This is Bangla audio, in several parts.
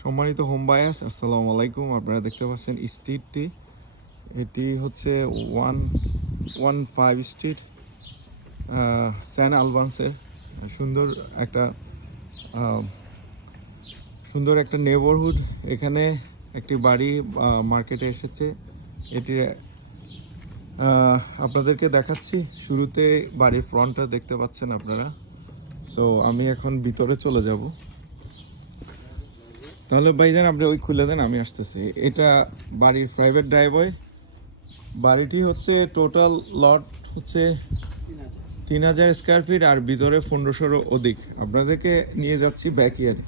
সম্মানিত হোম বায়ার্স, আসসালামু আলাইকুম। আপনারা দেখতে পাচ্ছেন স্ট্রিটটি, এটি হচ্ছে 115 স্ট্রিট, সেন্ট আলবান্সের সুন্দর একটা আহ, সুন্দর একটা নেইবারহুড। এখানে একটি বাড়ি মার্কেটে এসেছে। এটি আপনাদেরকে দেখাচ্ছি। শুরুতে বাড়ির ফ্রন্টটা দেখতে পাচ্ছেন আপনারা। সো আমি এখন ভিতরে চলে যাব। তাহলে ভাইজান আপনি ওই খুলে দেন, আমি আসতেছি। এটা বাড়ির প্রাইভেট ড্রাইভওয়ে। বাড়িটি হচ্ছে টোটাল লট হচ্ছে 3000 স্কোয়ার ফিট আর ভিতরে 1500 অধিক। আপনাদেরকে নিয়ে যাচ্ছি ব্যাকইয়ার্ড।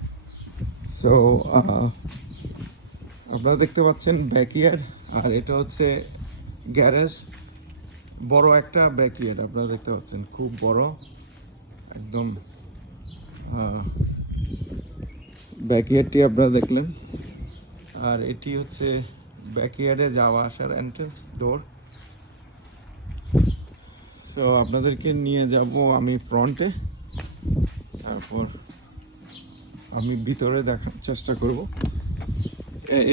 সো আপনারা দেখতে পাচ্ছেন ব্যাকইয়ার্ড, আর এটা হচ্ছে গ্যারেজ। বড় একটা ব্যাকইয়ার্ড আপনারা দেখতে পাচ্ছেন, খুব বড় একদম। ব্যাকইয়ার্ডটি আপনারা দেখলেন, আর এটি হচ্ছে ব্যাকইয়ার্ডে যাওয়া আসার এন্ট্রেন্স ডোর। সো আপনাদেরকে নিয়ে যাব আমি ফ্রন্টে, তারপর আমি ভিতরে দেখার চেষ্টা করব।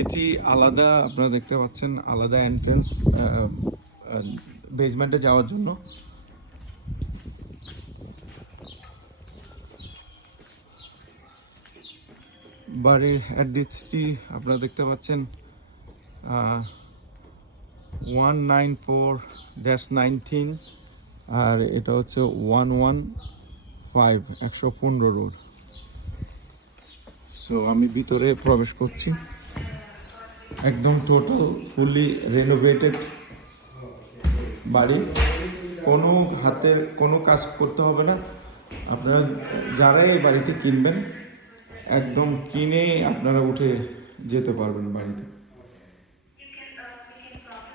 এটি আলাদা, আপনারা দেখতে পাচ্ছেন আলাদা এন্ট্রেন্স বেসমেন্টে যাওয়ার জন্য। বাড়ির অ্যাড্রেসটি আপনারা দেখতে পাচ্ছেন 194-19, আর এটা হচ্ছে 115 রোড। সো আমি ভিতরে প্রবেশ করছি। একদম টোটাল ফুলি রেনোভেটেড বাড়ি, কোনো হাতে কোনো কাজ করতে হবে না। আপনারা যারা এই বাড়িটি কিনবেন, একদম কিনে আপনারা উঠে যেতে পারবেন বাড়িতে,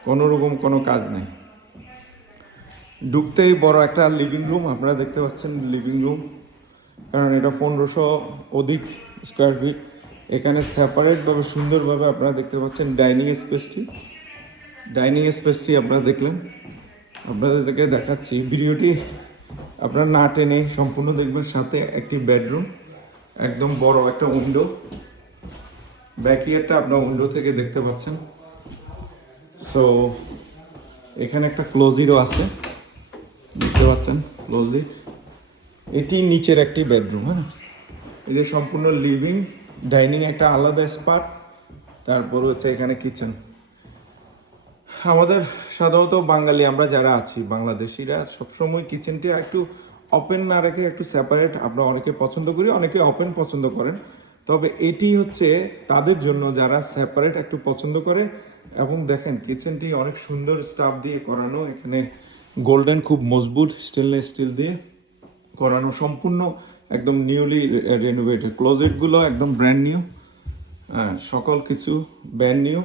কোনো রকম কোনো কাজ নেই। ঢুকতেই বড় একটা লিভিং রুম আপনারা দেখতে পাচ্ছেন। লিভিং রুম, কারণ এটা 1500 অধিক স্কোয়ার ফিট। এখানে সেপারেটভাবে সুন্দরভাবে আপনারা দেখতে পাচ্ছেন ডাইনিং স্পেসটি আপনারা দেখলেন। আপনাদেরকে দেখাচ্ছি, ভিডিওটি আপনারা না টেনে সম্পূর্ণ দেখবেন। সাথে একটি বেডরুম, একদম বড় একটা উইন্ডো। ব্যাকইয়ার্ডটা আপনারা উইন্ডো থেকে দেখতে পাচ্ছেন। সো এখানে একটা ক্লোজিটও আছে, দেখতে পাচ্ছেন ক্লোজিট। এটি নিচের একটি বেডরুম। হ্যাঁ, এই যে সম্পূর্ণ লিভিং, ডাইনিং একটা আলাদা স্পট, তারপর হচ্ছে এখানে কিচেন। আমাদের সাধারণত বাঙালি আমরা যারা আছি, বাংলাদেশিরা সবসময় কিচেনটা একটু ওপেন না রেখে একটু সেপারেট আমরা অনেকে পছন্দ করি, অনেকে ওপেন পছন্দ করেন। তবে এটি হচ্ছে তাদের জন্য যারা সেপারেট একটু পছন্দ করে। এবং দেখেন কিচেনটি অনেক সুন্দর স্টাফ দিয়ে করানো। এখানে গোল্ডেন খুব মজবুত স্টেনলেস স্টিল দিয়ে করানো, সম্পূর্ণ একদম নিউলি রেনোভেটেড। ক্লোজেটগুলো একদম ব্র্যান্ড নিউ, সকল কিছু ব্র্যান্ড নিউ।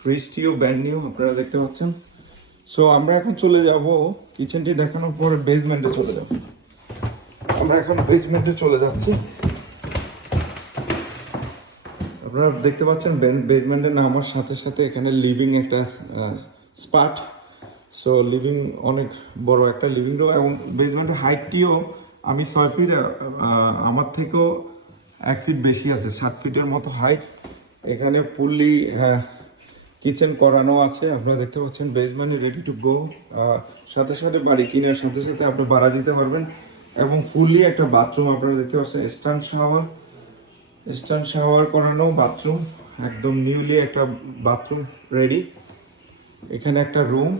ফ্রিজটিও ব্র্যান্ড নিউ আপনারা দেখতে পাচ্ছেন। সো আমরা এখন চলে যাব, কিচেনটি দেখানোর পরে বেসমেন্টে চলে যাব। আমরা এখন বেসমেন্টে চলে যাচ্ছি। আপনারা দেখতে পাচ্ছেন বেসমেন্টে নামার সাথে সাথে এখানে লিভিং একটা স্পট। সো লিভিং, অনেক বড় একটা লিভিং রুম। এবং বেসমেন্টের হাইটটিও আমি 6 ফিট, আমার থেকেও 1 ফিট বেশি আছে, 7 ফিটের মতো হাইট। এখানে ফুললি কিচেন করানো আছে আপনারা দেখতে পাচ্ছেন। Basement ready to go. সাথে সাথে বাড়ি কেনার সাথে সাথে আপনি ভাড়া দিতে পারবেন। এবং ফুললি একটা বাথরুম আপনারা দেখতে পাচ্ছেন, স্ট্যান্ড শাওয়ার করানো বাথরুম, একদম নিউলি একটা বাথরুম রেডি। এখানে একটা রুম,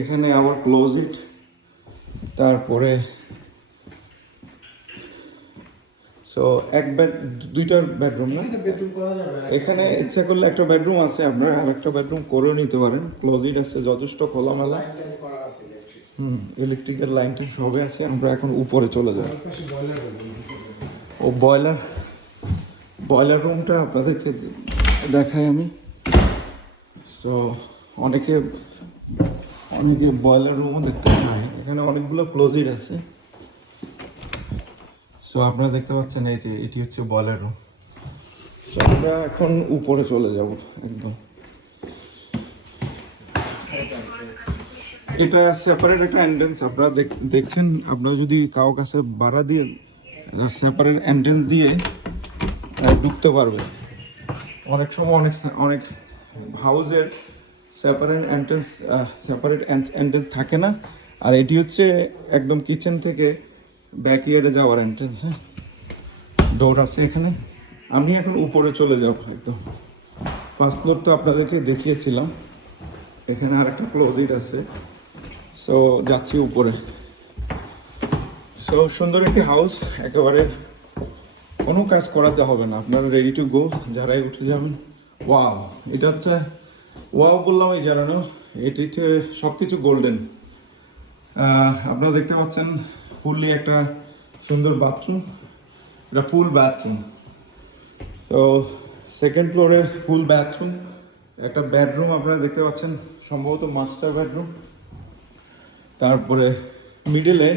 এখানে আবার ক্লোজেট, তারপরে সো দুইটা বেডরুম না, এখানে ইচ্ছা করলে একটা বেডরুম আছে, আপনারা আর একটা বেডরুম করেও নিতে পারেন। ক্লোজেট আছে যথেষ্ট খোলামেলা। ইলেকট্রিক্যাল লাইনটা সবে আছে। আমরা এখন উপরে চলে যাই। ও বয়লার রুমটা আপনাদেরকে দেখাই আমি। সো অনেকে বয়লার রুমও দেখতে চায়। এখানে অনেকগুলো ক্লোজেট আছে। সো আপনারা দেখতে পাচ্ছেন এই যে এটি হচ্ছে বয়লার রুম। সো আমরা এখন উপরে চলে যাব একদম। এটা সেপারেট একটা এন্ট্রেন্স আপনারা দেখছেন। আপনারা যদি কারো কাছে ভাড়া দিয়ে সেপারেট এন্ট্রেন্স দিয়ে ঢুকতে পারবে। অনেক সময় অনেক অনেক হাউসের সেপারেট এন্ট্রেন্স থাকে না, আর এটি হচ্ছে একদম কিচেন থেকে ব্যাকইয়ার্ডে যাওয়ার এন্ট্রেন্স। হ্যাঁ, ডোর আছে এখানে। আমি এখন উপরে চলে যাব একদম। ফার্স্ট ফ্লোর তো আপনাদেরকে দেখিয়েছিলাম, এখানে আর একটা ক্লোজেট আছে। সো যাচ্ছি উপরে। সো সুন্দর একটি হাউস, একেবারে কোনো কাজ করাতে হবে না, আপনারা রেডি টু গো যারাই উঠে যাবেন। ওয়াও, এটা হচ্ছে ওয়াও বললাম এই জানানো, এটিতে সব কিছু গোল্ডেন। আপনারা দেখতে পাচ্ছেন ফুললি একটা সুন্দর বাথরুম, এটা ফুল বাথরুম। তো সেকেন্ড ফ্লোরে ফুল বাথরুম, একটা বেডরুম আপনারা দেখতে পাচ্ছেন, সম্ভবত মাস্টার বেডরুম। তারপরে মিডলে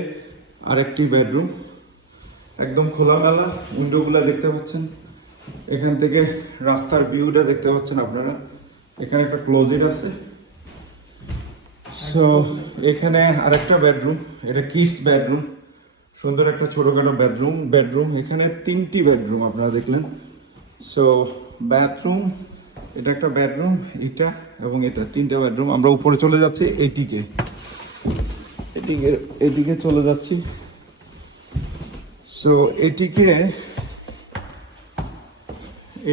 আরেকটি বেডরুম, একদম খোলামেলা, উইন্ডোগুলো দেখতে পাচ্ছেন, এখান থেকে রাস্তার ভিউটা দেখতে পাচ্ছেন আপনারা। এখানে একটা ক্লোজেট আছে। সো এখানে আরেকটা বেডরুম, এটা কিডস বেডরুম, সুন্দর একটা ছোটখাটো বেডরুম। এখানে 3টি বেডরুম আপনারা দেখলেন। সো বাথরুম, এটা একটা বেডরুম, এটা এবং এটা 3টে বেডরুম। আমরা উপরে চলে যাচ্ছি, এদিকে চলে যাচ্ছি। সো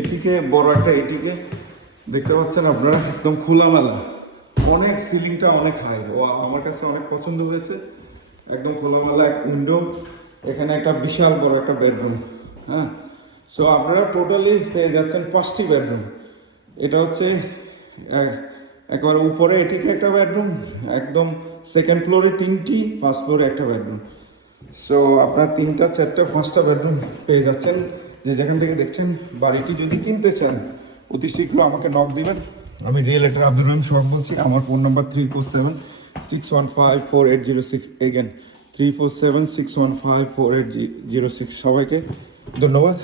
এটিকে বড় একটা, এটিকে দেখতে পাচ্ছেন আপনারা, একদম খোলামেলা, অনেক সিলিংটা অনেক হাই। ও আমার কাছে অনেক পছন্দ হয়েছে, একদম খোলামেলা এক উইন্ডো। এখানে একটা বিশাল বড় একটা বেডরুম। হ্যাঁ, সো আপনারা টোটালি পেয়ে যাচ্ছেন 5টি বেডরুম। এটা হচ্ছে একেবারে উপরে এটিকে একটা বেডরুম, একদম সেকেন্ড ফ্লোরে 3টি, ফার্স্ট ফ্লোরে একটা বেডরুম। সো আপনার 3টা 4টা 5টা বেডরুম পেয়ে যাচ্ছেন। যে যেখান থেকে দেখছেন, বাড়িটি যদি কিনতে চান অতি শীঘ্র আমাকে নক দিবেন। আমি রিয়েলটর আব্দুর রহিম সোহাগ বলছি। আমার ফোন নাম্বার 3476154806। এগেন 3476154806। সবাইকে ধন্যবাদ।